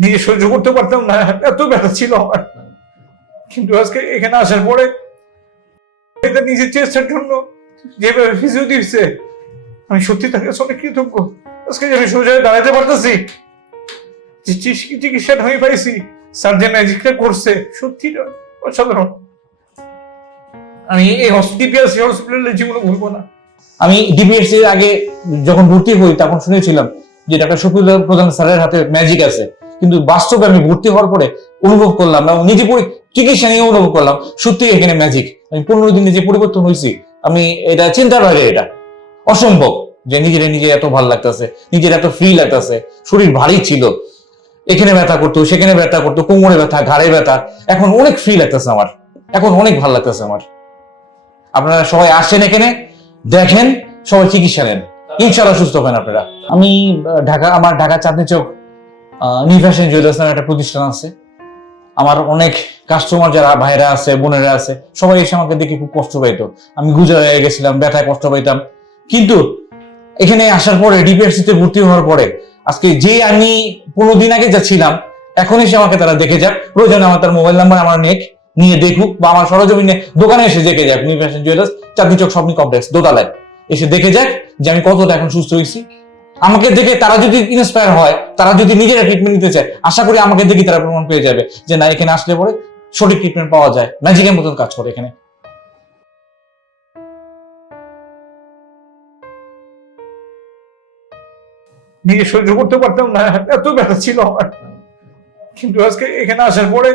নিজে সহ্য করতে পারতাম না, এত ব্যথা ছিল আমার। কিন্তু আজকে এখানে আসার পরে এটা নিজের চেষ্টার জন্য যেভাবে ফিজিও দিচ্ছে আমি সত্যি তাকে অনেক কৃতজ্ঞ। আজকে আমি সোজা দাঁড়াতে পারতেছি চিকিৎসা- আমি পাইছি স্যার যে ম্যাজিকটা করছে, সত্যি অসাধারণ। আমি এই হসপিটাল হসপিটালের জীবনে ভুলবো না। আমি ডিপিএসসি আগে যখন ভর্তি হই, তখন শুনেছিলাম যে ডাক্তার শফিউল প্রধান স্যারের হাতে ম্যাজিক আছে। কিন্তু বাস্তবে আমি ভর্তি হওয়ার পরে অনুভব করলাম না নিজে চিকিৎসা নিয়ে অনুভব করলাম, সত্যি এখানে ম্যাজিক আমি পনেরো দিনে যে পরিবর্তন হয়েছি। আমি এটা চিন্তার বাইরে এটা। অসম্ভব যে নিজের নিজে এত ভালো লাগতেছে, নিজের এত ফ্রি লাগতেছে। শরীর ভারী ছিল। এখানে ব্যথা করতো, সেখানে ব্যথা করতো, কোমরে ব্যথা, ঘাড়ে ব্যথা। এখন অনেক ফ্রি লাগতেছে আমার। এখন অনেক ভালো লাগতেছে আমার। আপনারা সবাই আসেন এখানে, দেখেন, সবাই চিকিৎসা নেন। ইনশাল্লাহ সুস্থ হবেন আপনারা। আমি ঢাকা, আমার ঢাকা চাঁদনি চোখ নিভাসেন জুয়েলার্স নামে একটা প্রতিষ্ঠান আছে। আমার অনেক কাস্টমার যারা ভাইরা আছে, বোনেরা আছে, সবাই এসে আমাকে দেখে খুব কষ্ট পাইতো। আমি গুজা হয়ে গেছিলাম, ব্যথায় কষ্ট পাইতাম। কিন্তু এখানে আসার পরে ডিপিআরসি তে ভর্তি হওয়ার পরে আজকে যে আমি পনেরো দিন আগে যা ছিলাম এখন এসে আমাকে তারা দেখে যাক। প্রয়োজনে আমার তার মোবাইল নাম্বার আমার নেক নিয়ে দেখুক বা আমার সরজমিনে দোকানে এসে দেখে যাক। New fashion jewellers, Chandni Chowk shopping complex, দোতলায়। এসে দেখে যাক যে আমি কতটা এখন সুস্থ হয়েছি। আমাকে দেখে তারা যদি ইন্সপায়ার হয়, তারা যদি নিজেরা ট্রিটমেন্ট নিতে চায়, আশা করি আমাকে দেখে তারা প্রমাণ পেয়ে যাবে যে না, এখানে আসলে পরে সঠিক ট্রিটমেন্ট পাওয়া যায়। ম্যাজিকের মতন কাজ করে এখানে। নিজে সহ্য করতে পারতাম না, এত ব্যথা ছিল আমার। কিন্তু আজকে এখানে আসার পরে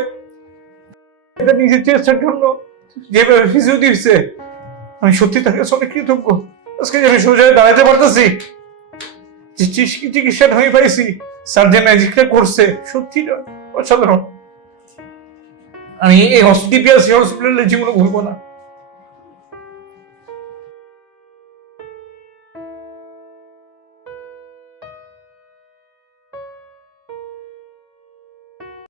এটা নিজের চেষ্টার জন্য যেভাবে ফিজিও দিচ্ছে আমি সত্যি তাকে অনেক কৃতজ্ঞ। আজকে আমি সোজা দাঁড়াতে পারতেছি চিকিৎসাটা আমি পাইছি। সার্জেন ম্যাজিকটা করছে, সত্যি অসাধারণ। আমি এই হসপিটাল হসপিটালে জীবনে ভুলবো না।